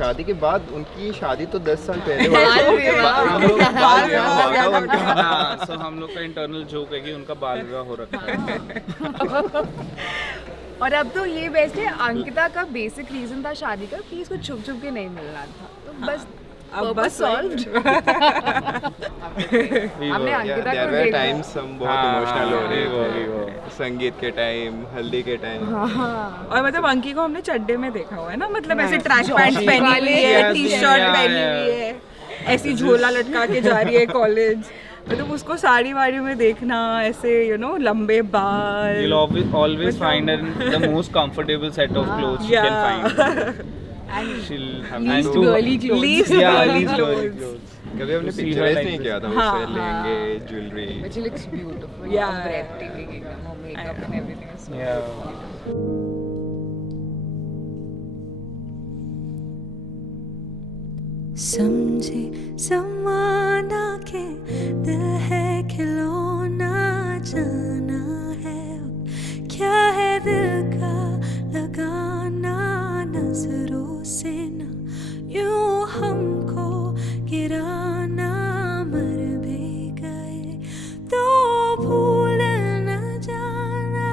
शादी के बाद उनकी शादी तो 10 साल पहले हुई। हम लोग बाल विवाह हुआ था उनका। हाँ, सो हम लोग का इंटरनल जोक है कि उनका बाल विवाह हो रखा है। और अब तो ये बेस्ट है, अंकिता का बेसिक रीजन था शादी का कि इसको छुप छुप के नहीं मिलना था, तो बस अब बस सॉल्व्ड। हमने अंकिता देयर को वर देखा। टाइम्स हम बहुत इमोशनल हो रहे थे, संगीत के टाइम, हल्दी के टाइम। और मतलब अंकी को हमने चड्डे में देखा हुआ है ना, मतलब ऐसे ट्रैक पैंट्स पहनी हुई है, टी शर्ट पहनी हुई है, ऐसी झोला लटका के जा रही है कॉलेज। मतलब उसको साड़ी वाड़ी में देखना, ऐसे यू नो लंबे बाल। You'll always find her in the most comfortable set of clothes she can find. She'll have Least to- girly clothes. Least Yeah, girly least girly clothes. clothes. कभी हमने To see her picturise like नहीं this. किया था हाँ, उससे, लहंगे, jewellery. But she looks beautiful. Yeah. Breathtaking एकदम, her makeup and everything is so Yeah. समझे ज़माना के दिल है खिलौना, जाना है अब क्या है दिल का लगाना, नजरों से ना यूं हमको गिराना, मर भी गए तो भूल न जाना।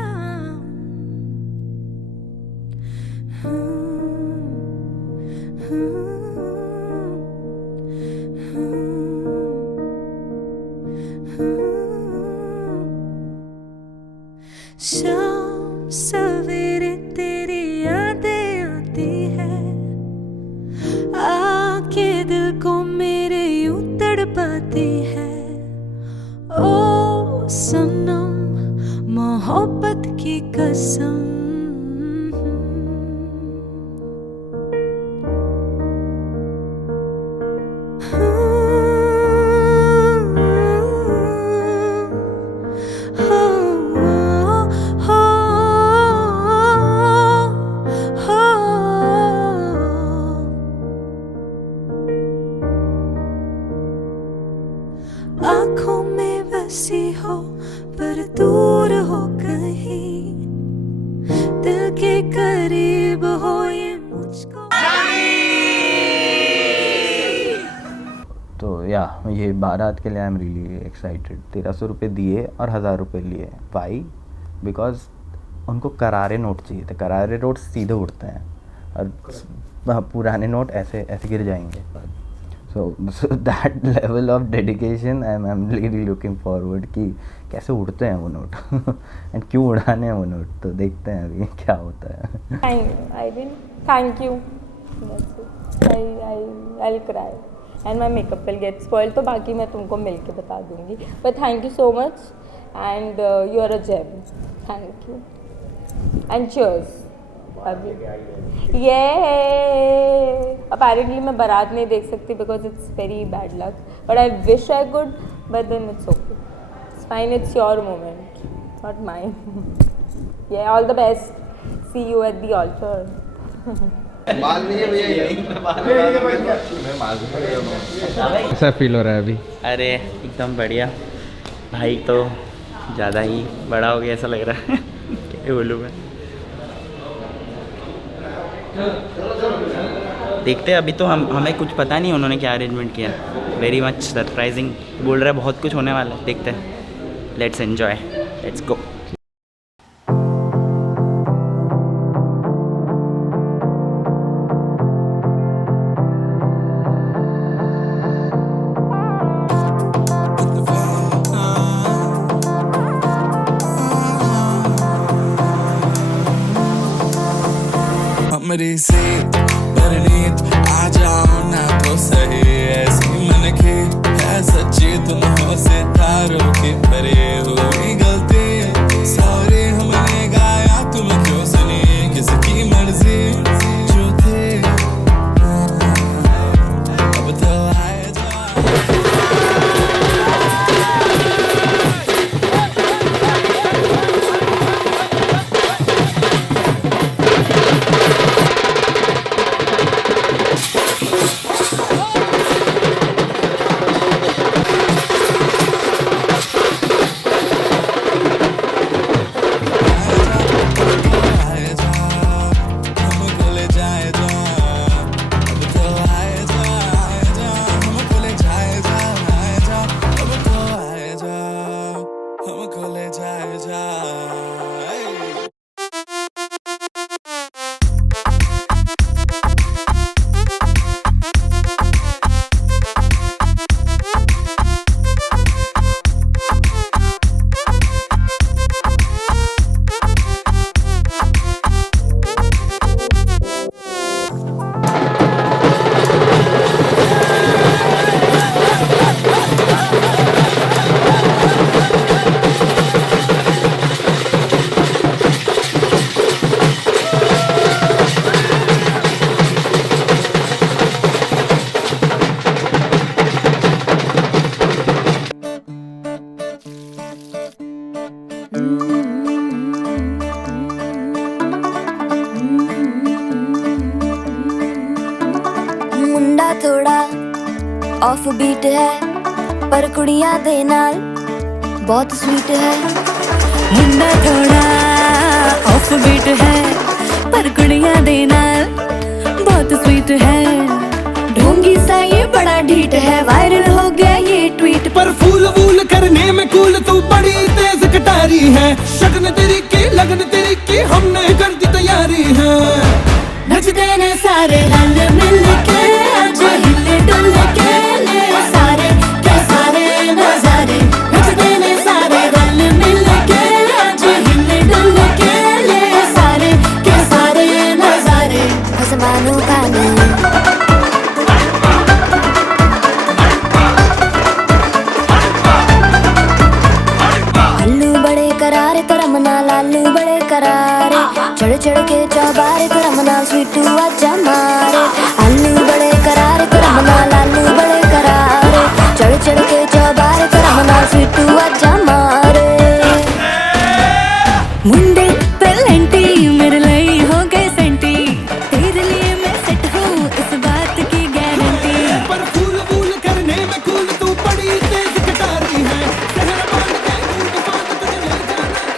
शाम सवेरे तेरी यादें आती है, आके दिल को मेरे यूं तड़पाती है। ओ सनम मोहब्बत की कसम, आँखों में बसी हो पर दूर हो कहीं, दिल के करीब हो ये मुझको। तो या ये बारात के लिए आई एम रियली एक्साइटेड। 1300 रुपये दिए और 1000 रुपये लिए। वाई? बिकॉज उनको करारे नोट चाहिए थे। करारे नोट सीधे उड़ते हैं और पुराने नोट ऐसे ऐसे गिर जाएंगे। So that level of dedication I am really looking forward कि कैसे उड़ते हैं वो नोट एंड क्यों उड़ाने हैं वो नोट। तो देखते हैं अभी क्या होता है। Thank you. That's it. I'll cry. And my makeup will get spoiled. तो बाकी मैं तुमको मिल के बता दूँगी. But thank you so much. And you are a gem. Thank you. And cheers. अभी ये apparently मैं बारात नहीं देख सकती because it's very bad luck. But I wish I could. But then it's okay. It's fine. It's your moment, not mine. Yeah. All the best. See you at the altar. बाल नहीं है भैया ये। कैसा फील हो रहा है अभी? अरे एकदम बढ़िया भाई, तो ज़्यादा ही बड़ा हो गया ऐसा लग रहा है। क्या बोलूँ मैं। देखते हैं, अभी तो हमें कुछ पता नहीं उन्होंने क्या अरेंजमेंट किया। वेरी मच सरप्राइजिंग बोल रहा है, बहुत कुछ होने वाला है। देखते हैं। Let's enjoy, let's go. मेरी से परनीत आ जाओ ना तो सही, ऐसी मन की है सच्ची तुम हो सितारों की परे। हुई गलती सॉरी हमने गाया तुम क्यों सुनी, किसकी मर्जी जो थे अब तो आए जा। मुंडा थोड़ा ऑफ बीट है पर कुड़ियां दे नाल बहुत स्वीट है। मुंडा थोड़ा ऑफ बीट है पर कुड़ियां दे नाल बहुत स्वीट है। ढोंगी सा ये बड़ा ढीठ है, वायरल हो गया ये ट्वीट। पर फूल वूल करने में कूल तू बड़ी तेज कटारी है। शगन तेरी की लगन तेरी की हमने कर दी तैयारी है। नचते ने सारे रल मिल के आज हिले डुल के ले सारे के सारे नजारे। नचते ने सारे रल मिल के आज हिले डुल के ले सारे के सारे नजारे। आसमानों का करारे करम नाल आलू बड़े करारे। चढ़ चढ़ के चौबारे करम नाल स्वीटू आजा मारे। आलू बड़े करारे करम नाल आलू बड़े करारे। चढ़ चढ़ के चौबारे करम नाल स्वीटू आजा मारे। मुंडे पेलेंटी मेरे लिए हो गए सेंटी। तेरे लिए मैं सेट हूँ इस बात की गारंटी। पर फूल वूल करने में कूल तू बड़ी तेज कटारी है। शहर बांध के कूद फांद तुझे ले जाना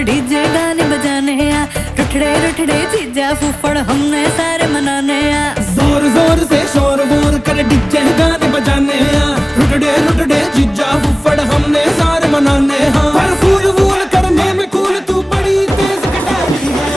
डीजे गाने बजाने आ। रुठड़े रुठड़े चीजा फूफड़ हमने सारे मनाने आ। जोर जोर से शोर वोर कर डीजे गाने बजाने आ। रुटड़े रुटड़े जीजा फुफड़ हमने सारे मनाने हाँ। पर फूल वूल करने में कूल तू बड़ी तेज कटारी है।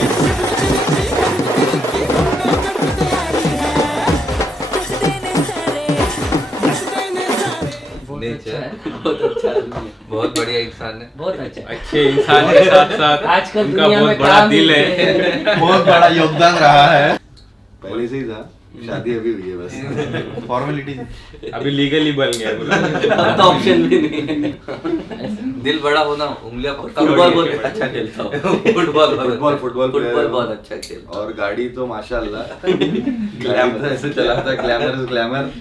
बहुत अच्छा आदमी है, बहुत बढ़िया इंसान है, बहुत अच्छा अच्छे इंसान के साथ साथ आजकल उनका दुनिया बहुत में बड़ा काम दिल ही है। बहुत बड़ा योगदान रहा है। पहले से ही था, शादी अभी हुई है बस फॉर्मेलिटी। अभी लीगली बन गया अब तो ऑप्शन भी नहीं है। दिल बड़ा होना, उंगलियां पकड़ना। फुटबॉल बहुत अच्छा खेलता हूँ। फुटबॉल बहुत अच्छा खेलता। और गाड़ी तो माशाल्लाह ग्लैमर ऐसे चलाता है, glamour.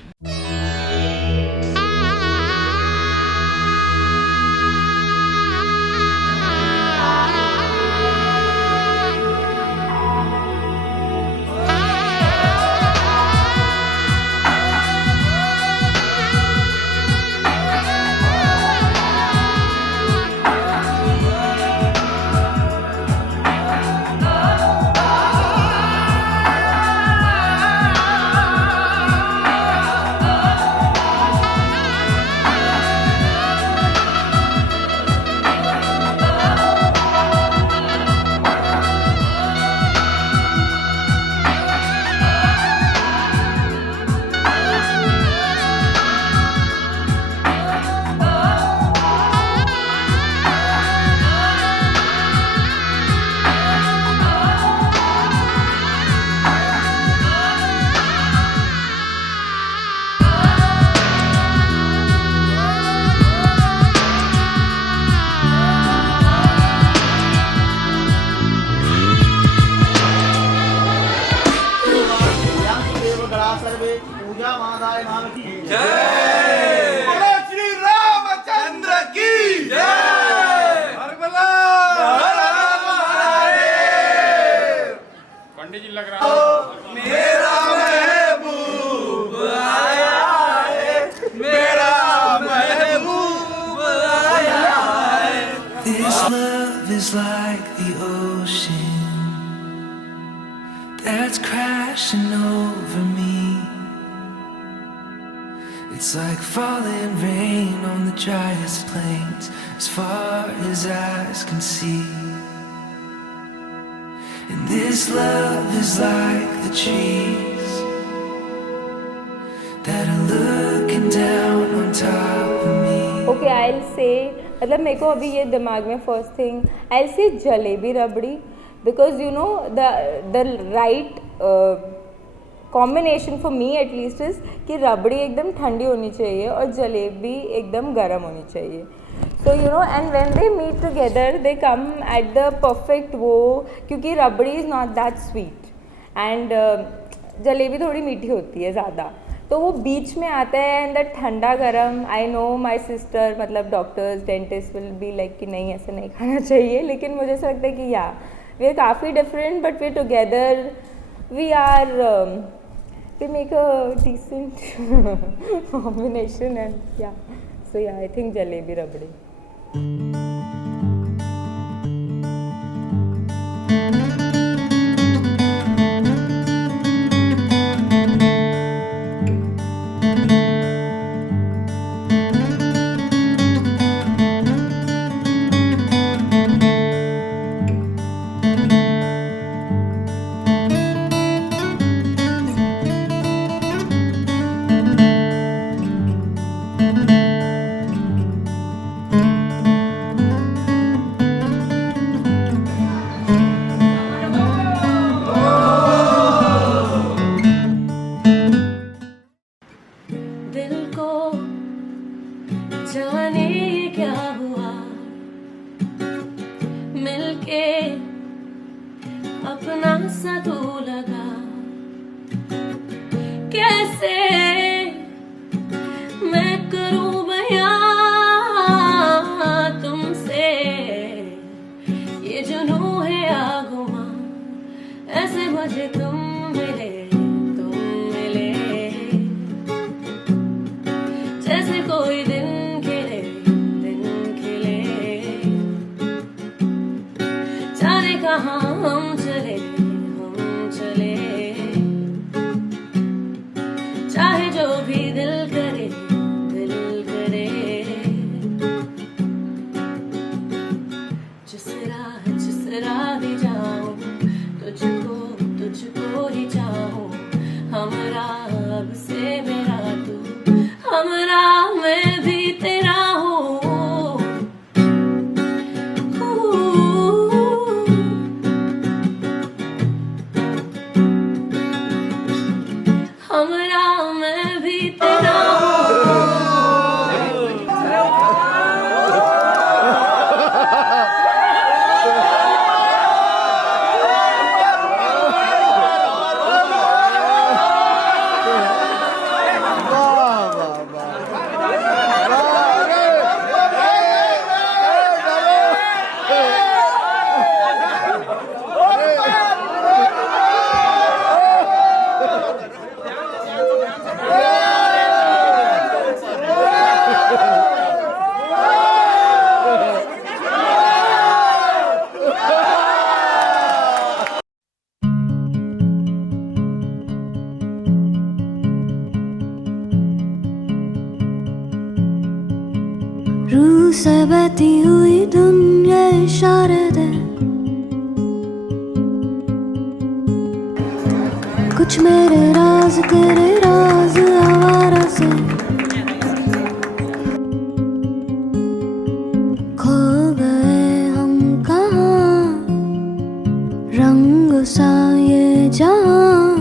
that's crashing over me. It's like falling rain on the driest plains, as far as eyes can see. And this love is like the trees that are looking down on top of me. Okay, I'll say, मतलब मेरे को अभी ये दिमाग में first thing, I'll say jalebi rabri, because you know the right combination for me at least is कि रबड़ी एकदम ठंडी होनी चाहिए और जलेबी एकदम गर्म होनी चाहिए. So you know, and when they meet together, they come at the perfect वो, क्योंकि रबड़ी is not that sweet and jalebi थोड़ी मीठी होती है ज़्यादा, तो वो बीच में आता है एंड द ठंडा गरम. आई नो माई सिस्टर, मतलब doctors dentist will be like कि नहीं ऐसे नहीं खाना चाहिए, लेकिन मुझे ऐसा लगता है कि या वी आर काफ़ी different but we together we are we make a decent combination and yeah so या आई थिंक जलेबी रबड़ी. रूह से बहती हुई दुनिया इशारे दे, कुछ मेरे राज तेरे राज आवारा से खो गए हम कहाँ, रंग सा ये जहाँ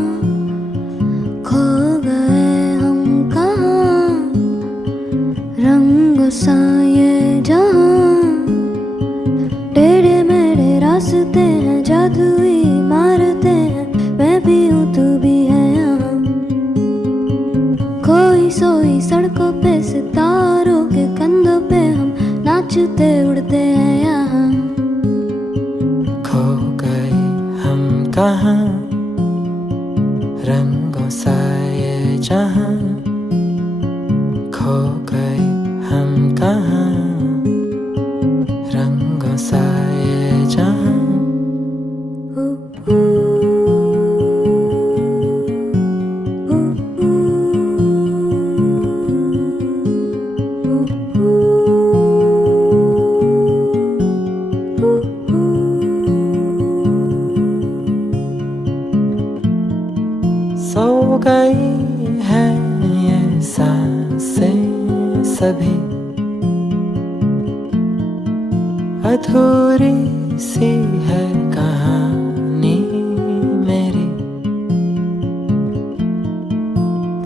खो गए हम कहाँ, रंग सा ये जहाँ टेढ़े मेढ़े रास्ते हैं, जादुई इमारतें हैं, मैं भी हूँ तू भी है यहाँ, खोई सोई सड़कों पे सितारों के कंधों पे हम नाचते उड़ते हैं यहाँ. खो गए हम कहाँ, रंगों सा ये जहाँ खो गए हम कहाँ, रंगों सा ये जहाँ. सो गई है ये सांसें सभी, अधूरी सी है कहानी मेरी।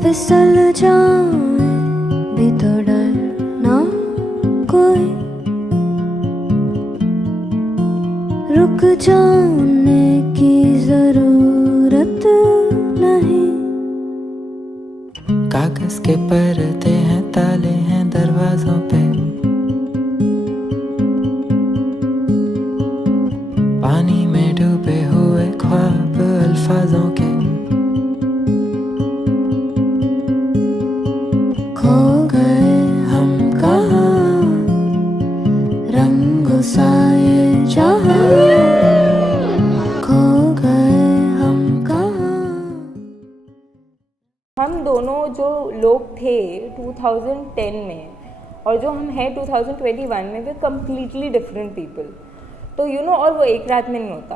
फिसल जाए भी तो डर ना कोई, रुक जाने की जरूरत नहीं। कागज के पर्दे हैं, ताले हैं दरवाजों पे, पानी में डूबे हुए ख्वाब अल्फाजों के। खो गए हम कहाँ, रंग सा ये जहाँ, खो गए हम कहाँ। हम दोनों जो लोग थे 2010 में और जो हम हैं 2021 में, वे कम्प्लीटली डिफरेंट पीपल। तो यू नो, और वो एक रात में नहीं होता,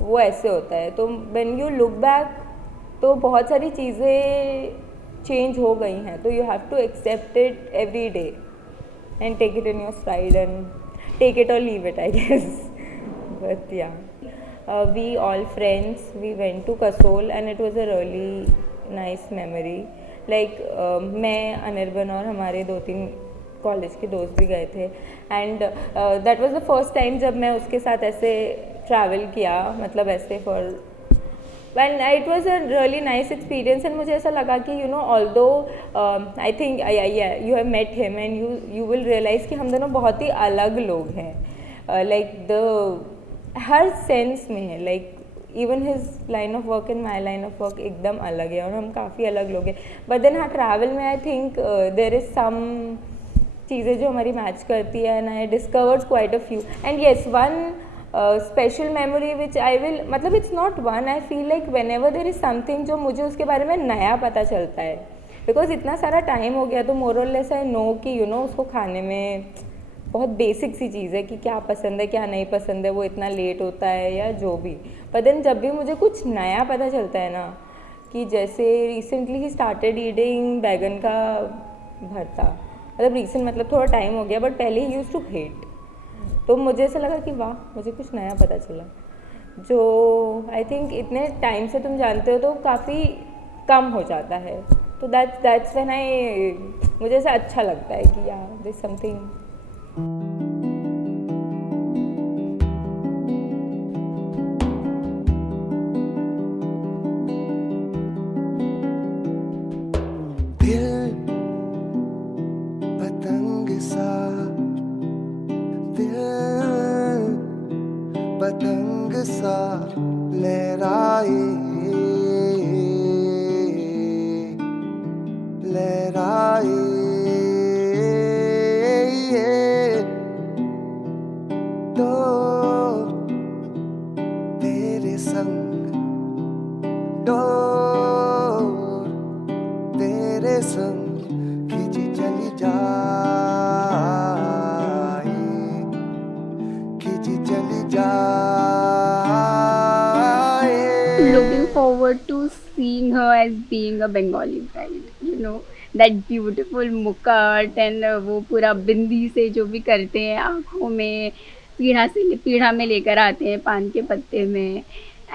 वो ऐसे होता है। तो व्हेन यू लुक बैक तो बहुत सारी चीज़ें चेंज हो गई हैं, तो you have to accept it every day and take it in your stride and take it or leave it, I guess. But yeah, we all friends, we went to Kasol and it was a really nice memory. Like मैं, अनिर्बन और हमारे 2-3 college के दोस्त भी गए थे and that was the first time जब मैं उसके साथ ऐसे ट्रैवल किया, मतलब ऐसे for and it was a really nice experience. And मुझे ऐसा लगा कि you know, although I think you have met him and you will realise कि हम दोनों बहुत ही अलग लोग हैं, लाइक द हर सेंस में है। Like even his line of work and my line of work एकदम अलग है और हम काफ़ी अलग लोग हैं। बट देन हाँ, ट्रैवल में I think there is some चीज़ें जो हमारी मैच करती है and I discovered quite a few. And yes, one special memory which I will, मतलब it's not one, I feel like whenever there is something जो मुझे उसके बारे में नया पता चलता है, बिकॉज इतना सारा टाइम हो गया तो मोर और लेस आई नो कि यू नो उसको खाने में बहुत बेसिक सी चीज़ है कि क्या पसंद है क्या नहीं पसंद है, वो इतना लेट होता है या जो भी। पर देन जब भी मुझे कुछ नया पता चलता है ना, कि जैसे रिसेंटली ही स्टार्टेड ईटिंग बैगन का भरता, मतलब रिसेंट मतलब थोड़ा टाइम हो गया, बट पहले ही यूज़ टू हेट। तो मुझे ऐसा लगा कि वाह, मुझे कुछ नया पता चला जो आई थिंक इतने टाइम से तुम जानते हो तो काफ़ी कम हो जाता है। तो दैट्स व्हेन आई, मुझे ऐसा अच्छा लगता है कि या दिस समथिंग। पतंग सा लहराए लहराए, तो तेरे संग डोर तेरे संग खिंची चली जाए, खिंची चली जाए। Looking forward to seeing her as being a Bengali bride, you know, that beautiful मुकुट and वो पूरा बिंदी से जो भी करते हैं आँखों में, पीढ़ा में लेकर आते हैं पान के पत्ते में।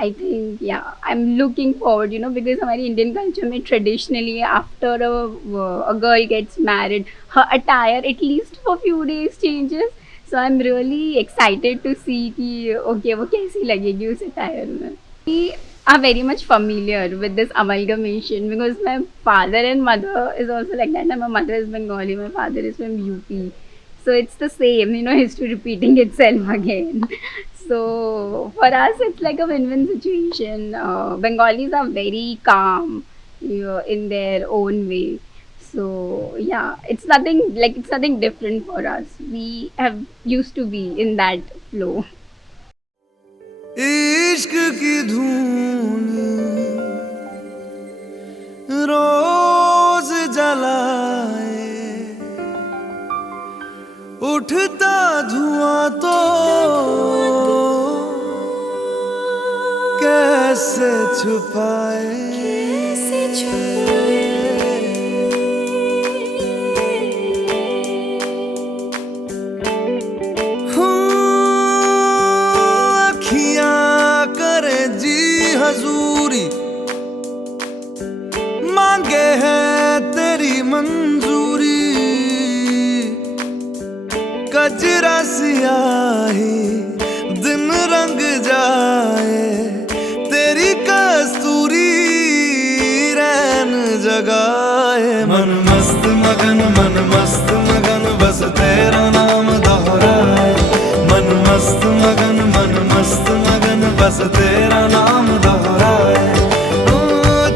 I think yeah, I'm looking forward, you know, because हमारी Indian culture में traditionally after a girl gets married, her attire at least for few days changes. So I'm really excited to see कि okay वो कैसी लगेगी उस attire में। We are very much familiar with this amalgamation because my father and mother is also like that. My mother is Bengali, my father is from UP. So it's the same, you know, history repeating itself again. So for us, it's like a win-win situation. Bengalis are very calm, you know, in their own way. So yeah, it's nothing different for us. We have used to be in that flow. इश्क की धून रोज जलाए, उठता धुआं तो कैसे छुपाए, अखियां करे जी हजूरी, मांगे है तेरी मंजूरी, कजरा सियाही दिन रंग जाए, तेरी कस्तूरी रैन जगाए। मन मस्त मगन बस तेरा नाम दोहराए, मन मस्त मगन बस तेरा नाम दोहराए।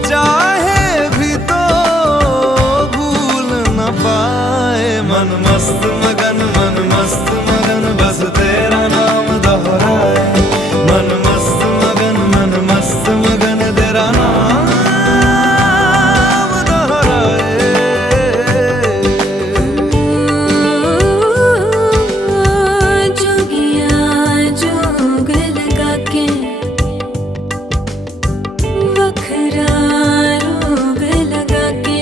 चाहे भी तो भूल न पाए, मन मस्त मगन बस तेरा नाम दोहराए, मन मस्त मगन तेरा नाम दोहराए। जोगिया जोग लगा के वखरा रोग लगा के,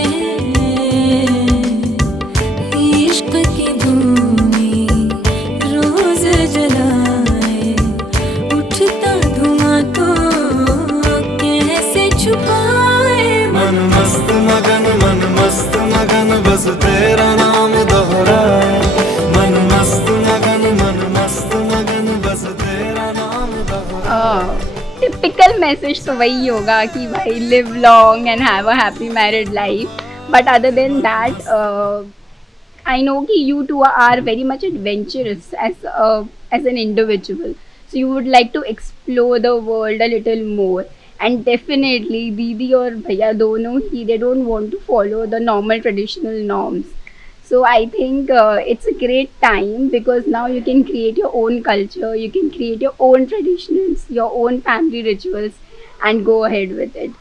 इश्क की धूनी रोज जलाए, उठता धुआं तो कैसे छुपाए। मन मस्त मगन बस तेरा नाम दोहराए, मन मस्त मगन बस तेरा नाम दोहराए। टिपिकल मैसेज तो वही होगा कि भाई live long and have a happy married life, but other than that I know कि you two are very much adventurous as an individual, so you would like to explore the world a little more, and definitely दीदी और भैया दोनों ही they don't want to follow the normal traditional norms. So I think it's a great time because now you can create your own culture, you can create your own traditions, your own family rituals, and go ahead with it.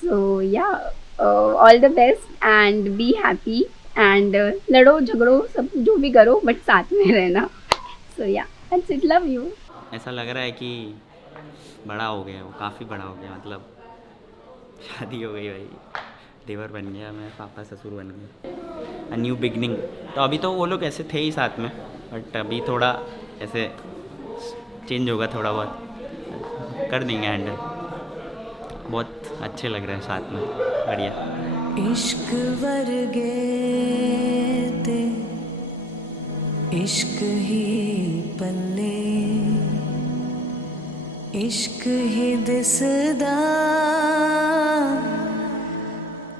So yeah, all the best and be happy. And लड़ो झगड़ो सब जो भी करो but साथ में रहना. सो या दैट्स इट. Love you. ऐसा लग रहा है कि बड़ा हो गया, वो काफ़ी बड़ा हो गया, मतलब शादी हो गई भाई, देवर बन गया मैं, पापा ससुर बन गए, अ न्यू बिगनिंग. तो अभी तो वो लोग ऐसे थे ही साथ में, बट अभी थोड़ा ऐसे चेंज होगा, थोड़ा बहुत कर देंगे हैंडल. बहुत अच्छे लग रहे हैं साथ में, बढ़िया. इश्क वर्गे ते इश्क ही पल्ले, इश्क ही दिसदा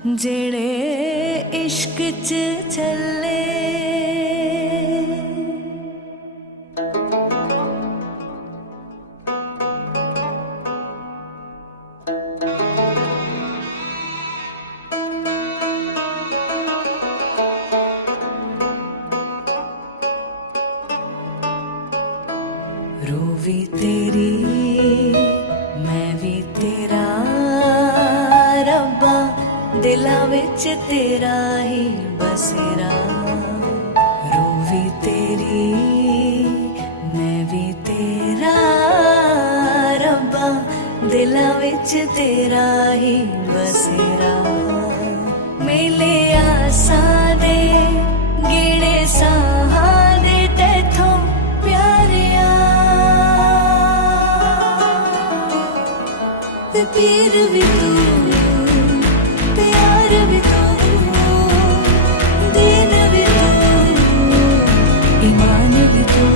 जेड़े इश्क च चले. रूवी तेरी मैं भी तेरा, रब्बा दिला विच तेरा ही बसेरा. रूवी तेरी मैं भी तेरा, रब्बा दिला विच तेरा ही बसेरा. मेले आसा दे गिणे साहा दे तेथों प्यारिया, पीर भी तू प्यार भी तू, दीन भी तू ईमान भी तू,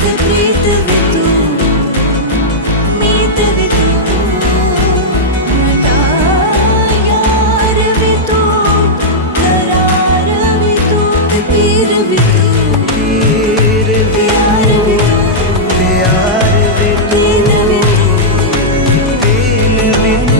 प्रीत भी तू मीत भी तू, यार भी तू करार भी तू, पीर भी तू पीर प्यार भी तू प्यार भी तू, दीन भी तू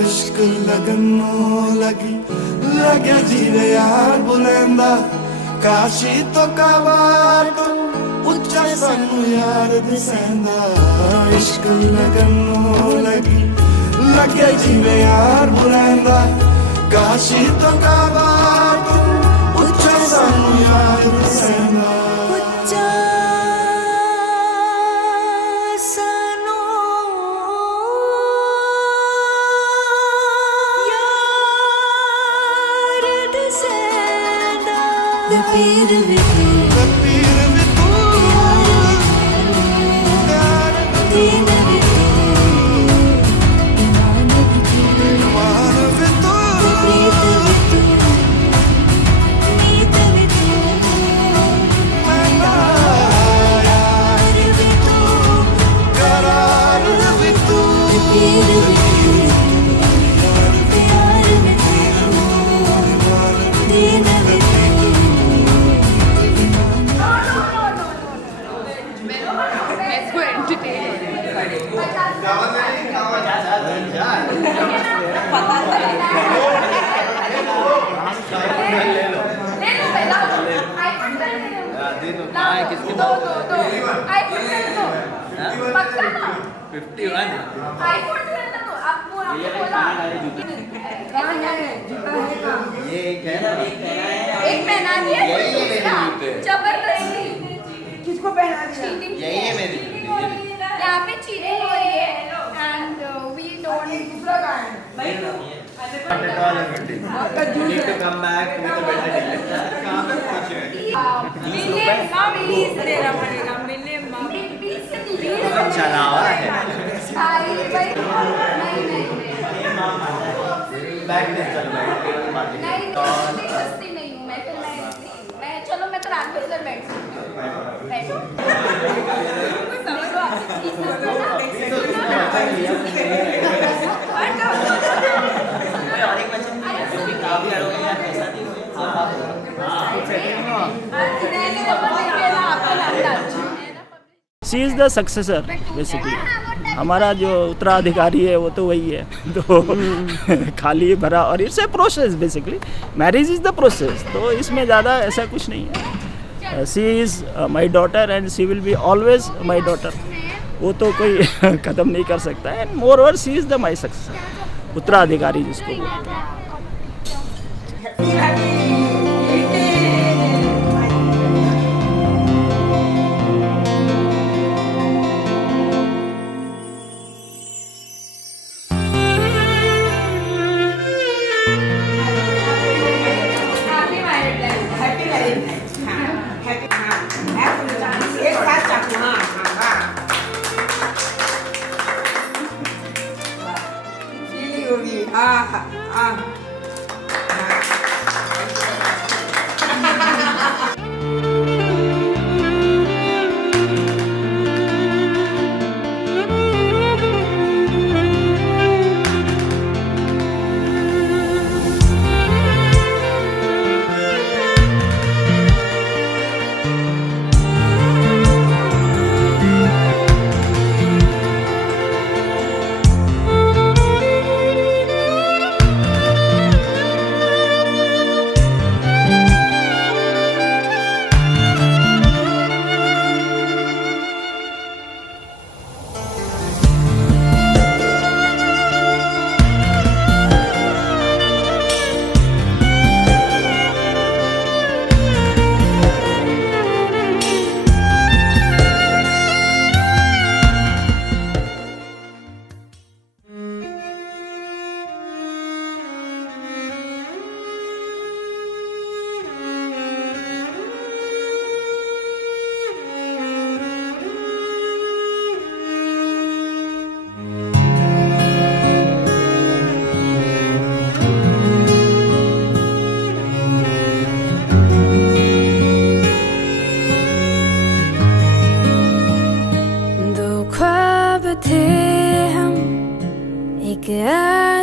इश्क लगनों लगी लगे जीवे यार बुलंदा काशी तो काबार तो उच्चा सानू यार दिसेंदा इश्क लगनों लगी लगे जीवे यार बुलंदा काशी तो काबार तो उच्चा सानू यार दिसेंदा एक पहना दिया जबरदस्ती किसको पहना दिया यही है मेरी यहाँ पे चीटिंग हो रही है एंड वी डोंट चला हुआ है नहीं हूँ मैं चलो मैं तो रात में इधर बैठ she is the successor basically. हमारा जो उत्तराधिकारी है वो तो वही है तो खाली भरा और it's a process basically. Marriage is the process, तो इसमें ज़्यादा ऐसा कुछ नहीं है। She is my daughter and she will be always my daughter. वो तो कोई ख़त्म नहीं कर सकता है। And more over she is the my successor, उत्तराधिकारी जिसको बोलते हैं।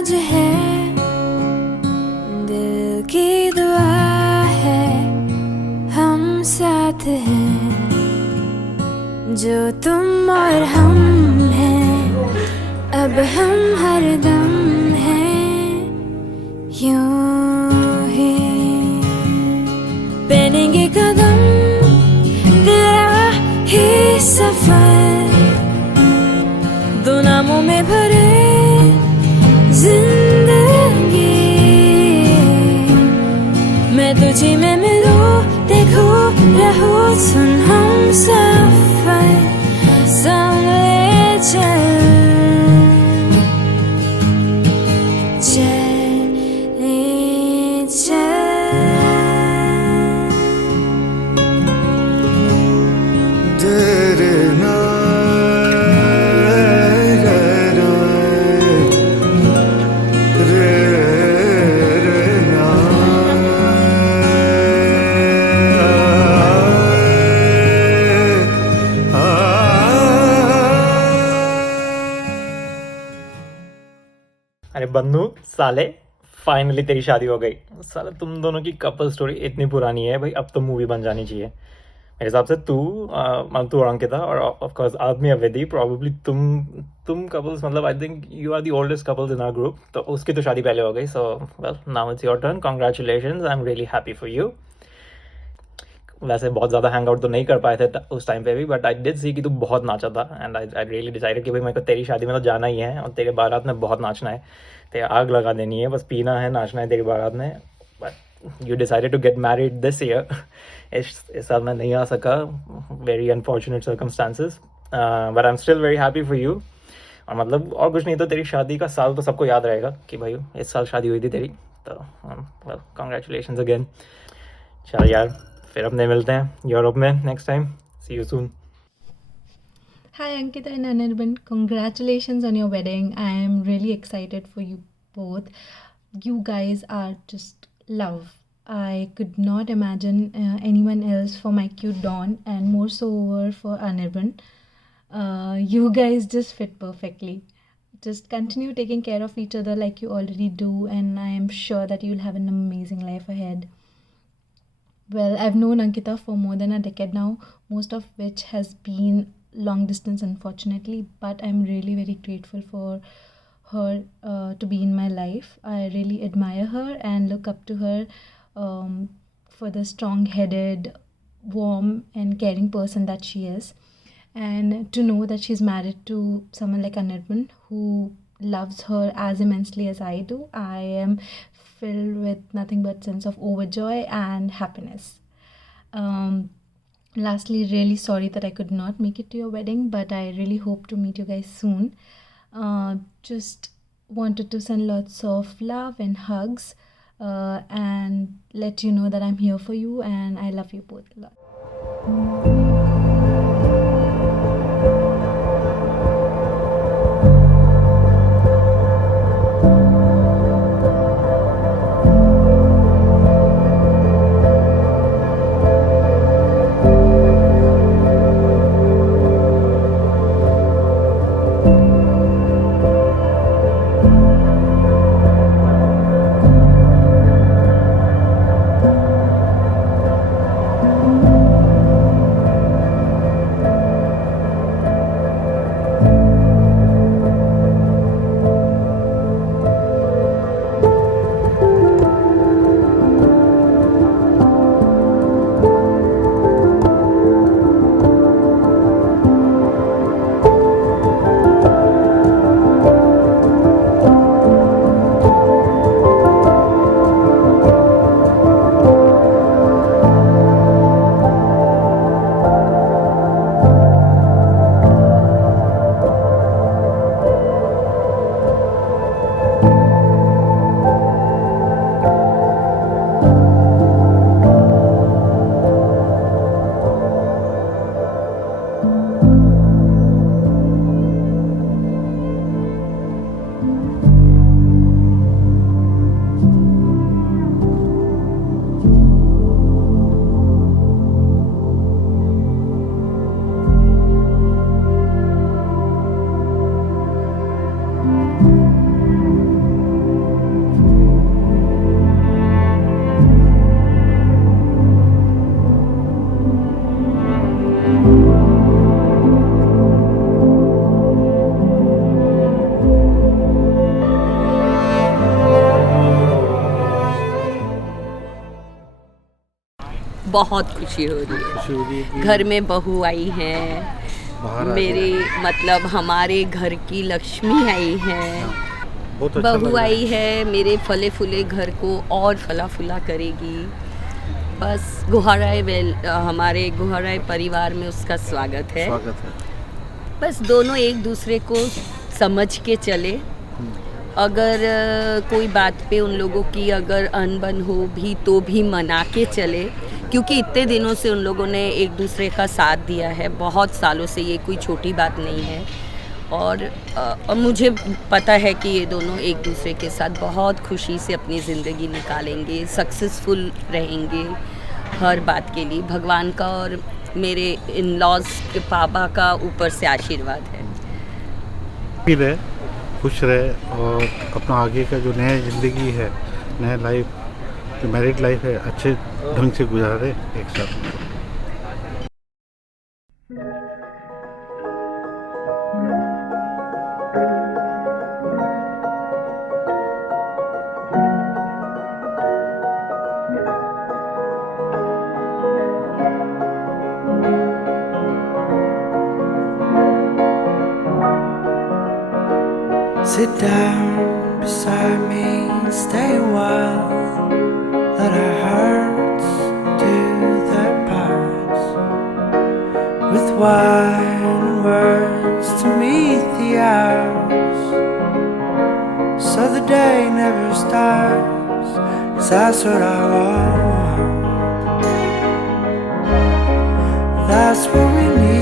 आज है दिल की दुआ है, हम साथ हैं जो तुम और हम हैं, अब हम हरदम हैं। यूं ही पहनेंगे कदम तेरा ही सफर, दो नामों में भरे जिंदगी, मैं तुझी में मिलूं देखो रहो सुन हम सफर संग ले चल चले चल। डरना अरे बन्नू साले, फाइनली तेरी शादी हो गई। साले तुम दोनों की कपल स्टोरी इतनी पुरानी है भाई, अब तो मूवी बन जानी चाहिए मेरे हिसाब से। तू और अंकिता और ऑफ कोर्स आदमी अवेदी, प्रॉब्ली तुम कपल्स, मतलब I think you are the oldest couples in our group, तो उसकी तो शादी पहले हो गई। So well now it's your turn, congratulations, I am really happy for you. वैसे बहुत ज़्यादा हैंग आउट तो नहीं कर पाए थे उस टाइम पे भी, बट आई डिड सी कि तू बहुत नाचा था एंड आई रियली डिसाइडेड कि भाई मेरे को तेरी शादी में तो जाना ही है और तेरे बारात में बहुत नाचना है, तेरे आग लगा देनी है, बस पीना है नाचना है तेरी बारात में। But you decided to get married this year. इस साल मैं नहीं आ सका, very unfortunate circumstances, but I am still very happy for you. और मतलब और कुछ नहीं तो तेरी शादी का साल तो सबको याद रहेगा कि भाई इस साल शादी हुई थी तेरी, तो कॉन्ग्रेचुलेशंस अगेन। चल यार फिर अपने मिलते हैं यूरोप में next time, see you soon. Hi Ankita and Anirban, congratulations on your wedding. I am really excited for you both. You guys are just love. I could not imagine anyone else for my cute Dawn, and more so over for Anirban. You guys just fit perfectly. Just continue taking care of each other like you already do, and I am sure that you'll have an amazing life ahead. Well, I've known Ankita for more than a decade now, most of which has been long distance unfortunately, but I'm really very grateful for her to be in my life. I really admire her and look up to her for the strong-headed, warm and caring person that she is, and to know that she's married to someone like Anirban who loves her as immensely as I do. I am filled with nothing but sense of overjoy and happiness. Lastly, really sorry that I could not make it to your wedding, but I really hope to meet you guys soon. Just wanted to send lots of love and hugs and let you know that I'm here for you and I love you both a lot. बहुत खुशी हो रही है। घर में बहू आई है, मेरी मतलब हमारे घर की लक्ष्मी आई है, बहू आई है, मेरे फले फूले घर को और फला फूला करेगी। बस गुहाराय हमारे गुहाराय परिवार में उसका स्वागत है। बस दोनों एक दूसरे को समझ के चले। अगर कोई बात पे उन लोगों की अगर अनबन हो भी तो भी मना के चले, क्योंकि इतने दिनों से उन लोगों ने एक दूसरे का साथ दिया है, बहुत सालों से, ये कोई छोटी बात नहीं है। और मुझे पता है कि ये दोनों एक दूसरे के साथ बहुत खुशी से अपनी ज़िंदगी निकालेंगे, सक्सेसफुल रहेंगे हर बात के लिए। भगवान का और मेरे इन लॉज के पापा का ऊपर से आशीर्वाद है। रहे, खुश रहे और अपना आगे का जो नया ज़िंदगी है, नया लाइफ, जो मैरिड लाइफ है, अच्छे ढंग से गुजारे एक साथ। Sit down beside me and stay a while. Let our hearts do their parts. With wine and words to meet the hours, so the day never starts. 'Cause that's what I want. That's what we need.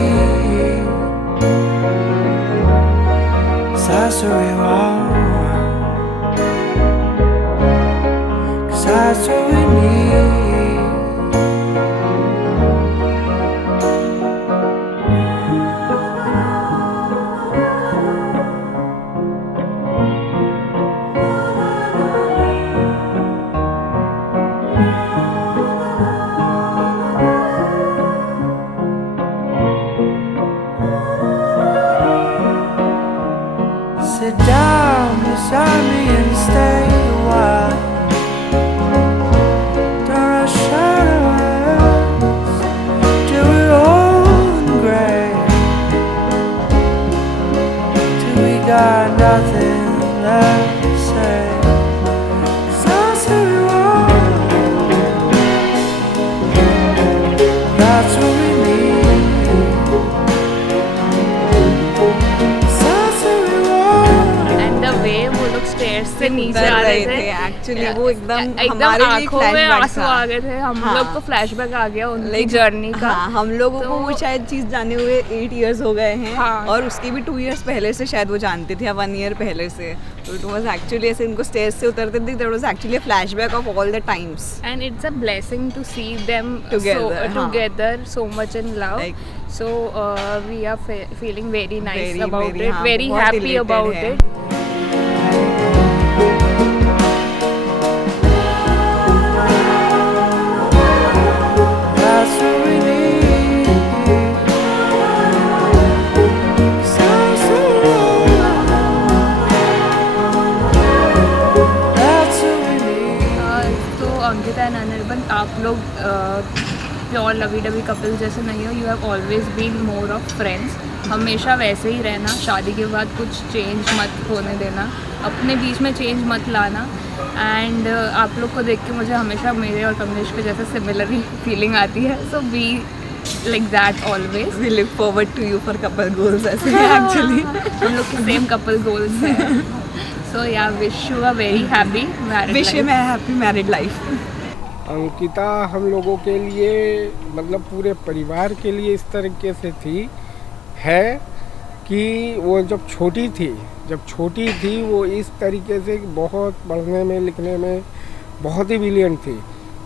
That's what we want. 'Cause that's what we need. Sit down beside me and stay a while. Don't rush out of us till we're old and gray, till we got nothing left to say. 'Cause that's what we want. That's what we need. Stairs से नीचे आ रहे थे, actually वो एकदम आंखों में आंसू आ गए थे। हम लोग को फ्लैशबैक आ गया उनकी जर्नी का। हम लोगों को वो शायद चीज़ जाने हुए 8 इयर्स हो गए हैं, और उसके भी 2 इयर्स पहले से शायद वो जानते थे, या 1 ईयर पहले से। तो इट वाज एक्चुअली ऐसे उनको स्टेज से उतरते थे, that was actually a flashback of all the times, and it's a blessing to see them together so much in love. So we are feeling very nice about it, very happy about it. Ankita and Anirban, आप लोग pure lovey dovey couple जैसे नहीं हो. You have always been more of friends. हमेशा वैसे ही रहना. शादी के बाद कुछ चेंज मत होने देना, अपने बीच में चेंज मत लाना. एंड आप लोग को देख के मुझे हमेशा मेरे और कमलेश के जैसे सिमिलर ही फीलिंग आती है. सो B like that always. We look forward to you for couple goals ऐसे actually. हम लोग के same couple goals हैं. So yeah, wish you a very happy married life. Wish you a happy married life. Ankita हम लोगों के लिए, मतलब पूरे परिवार के लिए इस तरीके से है कि वो जब छोटी थी वो इस तरीके से बहुत पढ़ने में लिखने में बहुत ही ब्रिलियंट थी.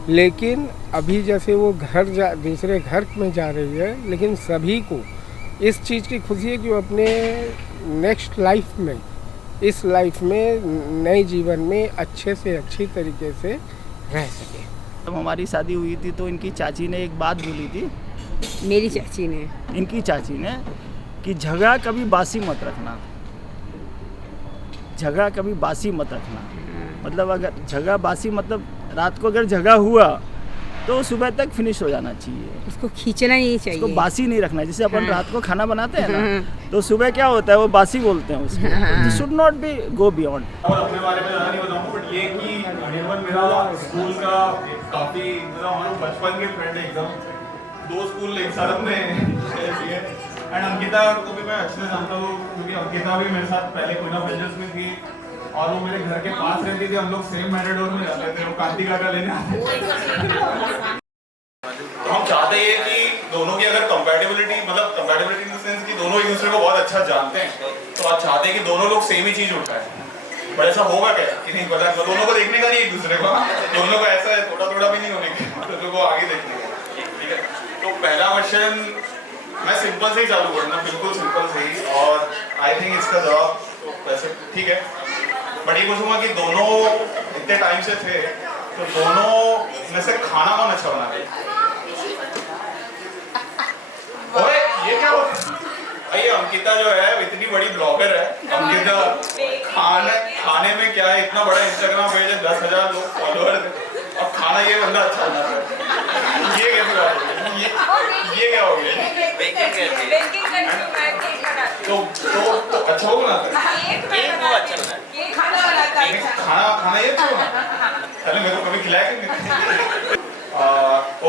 लेकिन अभी जैसे वो दूसरे घर में जा रही है, लेकिन सभी को इस चीज़ की खुशी है कि वो अपने नेक्स्ट लाइफ में, इस लाइफ में, नए जीवन में अच्छे से अच्छी तरीके से रह सके. जब हमारी शादी हुई थी तो इनकी चाची ने एक बात बोली थी. मेरी चाची ने, इनकी चाची ने, कि झगड़ा कभी बासी मत रखना. झगड़ा कभी बासी मत रखना. मतलब अगर झगड़ा बासी, मतलब रात को अगर झगड़ा हुआ तो सुबह तक फिनिश हो जाना चाहिए। उसको खींचना नहीं चाहिए, उसको बासी नहीं रखना। जैसे अपन हाँ। रात को खाना बनाते हैं ना, तो सुबह क्या होता है वो बासी बोलते हैं उसको। हाँ। Should not be go beyond. और अपने बारे में ज़्यादा नहीं बताऊंगा, बट ये कि अनिर्बन मेरा स्कूल का काफ़ी मतलब हमारे बचपन के फ्रेंड है एकदम। 2 स्कूल एक साथ हमने शेयर किए। एंड अंकिता को भी मैं अच्छे से जानता हूँ, क्योंकि अंकिता भी मेरे साथ पहले कोयना वेंजर्स में थी और वो मेरे घर के पास रहती थी। हम लोग सेम मैराडोर में जाते थे, वो कांति काका लेने आते थे। तो हम चाहते हैं कि दोनों की अगर कंपैटिबिलिटी, मतलब कंपैटिबिलिटी इन द सेंस कि दोनों एक दूसरे को बहुत अच्छा जानते हैं, तो आप चाहते हैं कि दोनों लोग सेम ही चीज़ उठाएं। पर ऐसा होगा क्या कि नहीं पता, तो दोनों को देखने का नहीं एक दूसरे को, दोनों को ऐसा है थोड़ा थोड़ा भी नहीं होने का, तो को आगे देखने का। ठीक है, तो पहला क्वेश्चन मैं सिंपल से ही चालू करना, बिल्कुल सिंपल से ही, और आई थिंक इसका जवाब तो वैसे ठीक है, बट ये पूछूंगा कि दोनों इतने टाइम से थे, तो दोनों में से खाना कौन अच्छा बना रहे? ओए ये क्या होता है भाई? अंकिता जो है इतनी बड़ी ब्लॉगर है, अंकिता खाने में क्या है, इतना बड़ा इंस्टाग्राम पेज है, 10,000 लोग फॉलोअर, अब खाना ये बंदा अच्छा बना रहा है, ये कैसे बात है? ये क्या हो गया? तो अच्छा वो बनाता है, खाना ये अच्छा बनाता है। पहले मेरे को कभी खिलाया कि नहीं?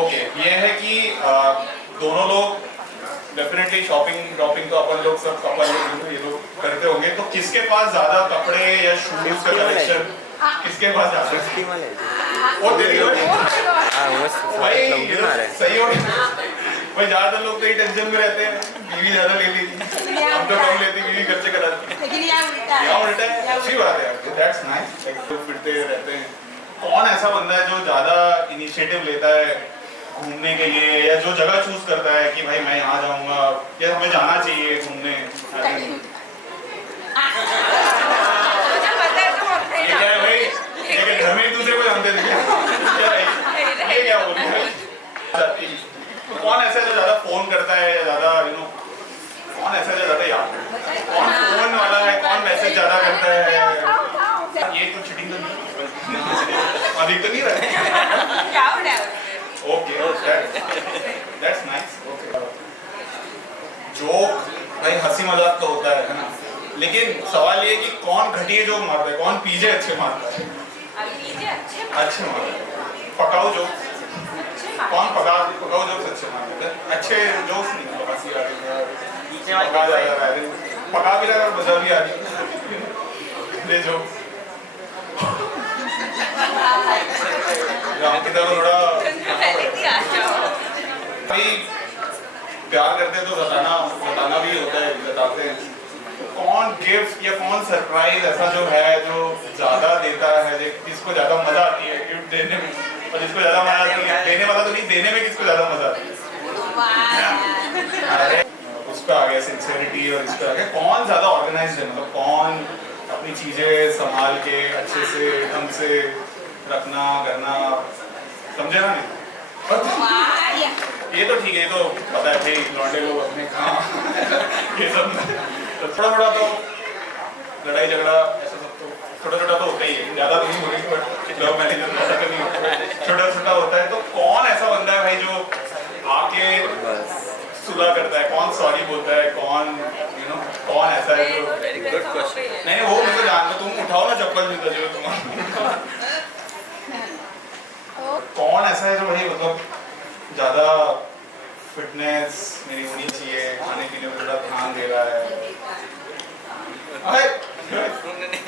ओके, ये है कि दोनों लोग डेफिनेटली शॉपिंग तो अपन लोग सब कपल लोग ये लोग करते होंगे, तो किसके पास ज्यादा कपड़े या शूज का कलेक्शन, किसके पास ज्यादा? वो दे दियो भाई, सही हो भाई। ज्यादातर लोग तो ये टेंशन में रहते हैं, बीवी ज्यादा ले ली, हम तो कम लेती, बीवी खर्चे कराती। यहाँ उल्टा है, अच्छी बात है, दैट्स नाइस। तो फिरते रहते हैं। कौन ऐसा बंदा है जो ज्यादा इनिशिएटिव लेता है घूमने के लिए, या जो जगह चूज करता है कि भाई मैं यहाँ जाऊंगा या हमें जाना चाहिए घूमने? ये क्या है भाई? ये घर में एक दूसरे को जानते थे क्या? ये क्या बोल रही है? तो कौन ऐसा है जो ज्यादा फोन करता है, या ज्यादा कौन ऐसा है जो ज्यादा याद, कौन फोन वाला है, कौन मैसेज ज्यादा करता है? ये तो चीटिंग तो नहीं, अधिक तो नहीं रहा। Okay, that's nice. जोक भाई हंसी मजाक तो होता है ना, लेकिन सवाल ये कि कौन घटिया जोक मारता है, कौन पीजे अच्छे मारता है? अच्छे मारता है। पकाऊ जोक कौन पकाऊ जोक अच्छे मारता है? अच्छे जोक नहीं, पका भी लगा, मजा भी आ रही जोक। भाई प्यार करते हैं तो बताना भी होता है, बताते हैं। कौन गिफ्ट या कौन सरप्राइज ऐसा जो है जो ज्यादा देता है, जिसको ज्यादा मजा आती है गिफ्ट देने में, और जिसको ज्यादा मजा आती है देने वाला तो नहीं, देने में किसको ज्यादा मजा आती है? उस पर आ गया सिंसियरिटी, और इस पर आ गया कौन ज्यादा ऑर्गेनाइज्ड है, मतलब कौन अपनी चीजें संभाल के अच्छे से ढंग से रखना करना, समझे ना? नहीं ये तो ठीक है, ये तो पता है भाई, लौंडे लोग अपने काम ये सब, तो थोड़ा थोड़ा तो लड़ाई झगड़ा ऐसा सब तो छोटा छोटा तो होता ही है, ज्यादा तो नहीं हो रही, बट लव मैरिज ऐसा तो नहीं होता, छोटा छोटा होता है। तो कौन ऐसा बंदा है भाई जो आके सुलह करता है, कौन सॉरी बोलता है, कौन कौन ऐसा है जो? Good question. नहीं वो मुझे जानना, तुम उठाओ ना चप्पल जूता जो तुम्हारा। कौन ऐसा है जो भाई मतलब ज्यादा फिटनेस मेरी होनी चाहिए, खाने पीने में थोड़ा ध्यान दे रहा है?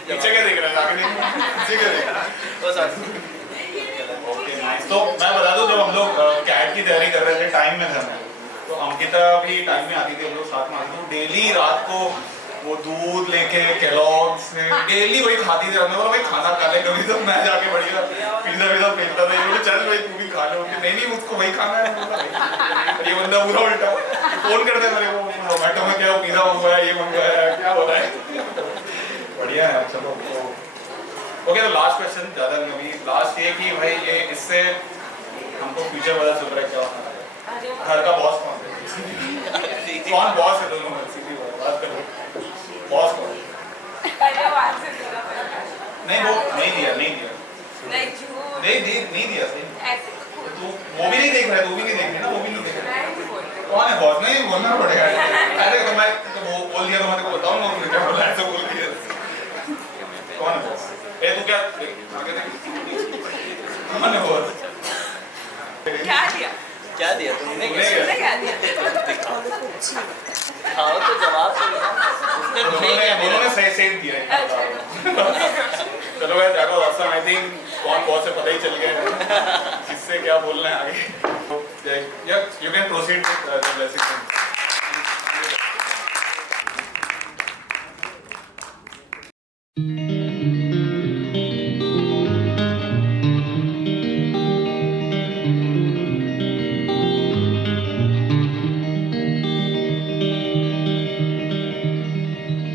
पीछे क्या देख रहा है, आगे पीछे क्या देख रहा है? Okay nice. तो मैं बता दूं, जब हम लोग कैट की तैयारी कर रहे थे, टाइम में था, तो अंकिता भी टाइम में आती थी, हम लोग साथ में आते थे। डेली रात को वो दूध लेके केलॉग्स से डेली वही खाती थी। हमने बोला भाई खाना खा ले कभी, तो मैं जाके बढ़िया पिज्जा विज़ा फेंकता था, ये बोले चल भाई तू भी खा ले। नहीं मुझको वही खाना है। ये बंदा पूरा उल्टा फोन करते मेरे को, जोमेटो में क्या पिज्जा मंगवाया, ये मंगवाया, क्या हो रहा है? बढ़िया है। चलो ओके, तो लास्ट क्वेश्चन, ज़्यादा नहीं, लास्ट ये कि भाई ये इससे हमको फ्यूचर पता चल रहा है क्या होना है। घर का बॉस कौन है? कौन बॉस है दोनों में? सीधी बात करो, बॉस कौन? नहीं वो नहीं दिया, नहीं दिया, नहीं दिया सही। तू वो भी नहीं देख रहे, वो भी नहीं देख रहे ना, वो भी नहीं देख रहे। कौन है बॉस? नहीं बोलना पड़ेगा। अरे तो मैं तो वो बोल दिया तो मैं तेको बताऊंगा उसने क्या बोला, ऐसा बोल दिया। कौन है बॉस? ए तू क्या आगे देख, कौन है बॉस? क्या दिया? क्या दिया तुमने? क्या दिया? खाओ तो जवाब तो दोनों ने सही सेम दिया है। चलो guys, that was awesome. I think कौन बॉस है पता ही चल गया किससे क्या बोलना है आगे। या you can proceed with the blessing.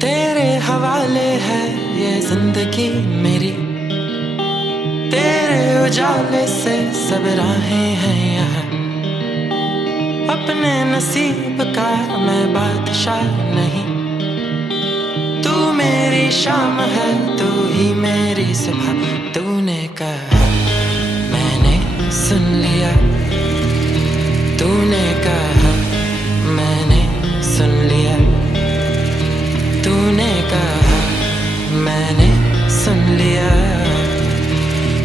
तेरे हवाले है ये जिंदगी मेरी, तेरे उजाले से सब राहें हैं यहाँ। अपने नसीब का मैं बादशाह नहीं, तू मेरी शाम है, तू ही मेरी सुबह। तूने कहा मैंने सुन लिया, तूने कहा मैंने सुन लिया, तूने कहा मैंने सुन लिया,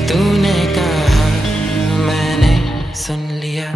तूने कहा मैंने सुन लिया।